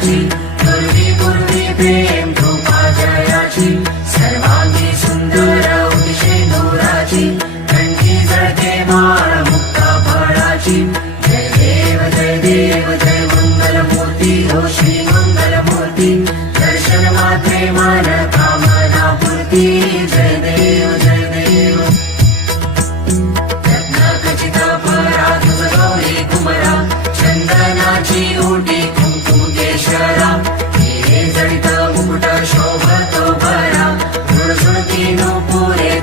जयाची, पूर्वी पूर्वी प्रेम कृपा जयाची, सर्वांगी सुंदर उदिशे नूराची, कंठी जळते माळ मुक्ता फळाची, जय देव जय देव जय मंगलमूर्ती हो श्री मंगलमूर्ती, दर्शन मात्रे मन कामना पूर्ती, जय देव जय देव. रत्नखचिता परा तुझ गौरी कुमरा, चंदनाची ओटी कुंकुम केशरा, हिरे जडित मुकुट शोभतो बरा, झुळझुळती नूपुरे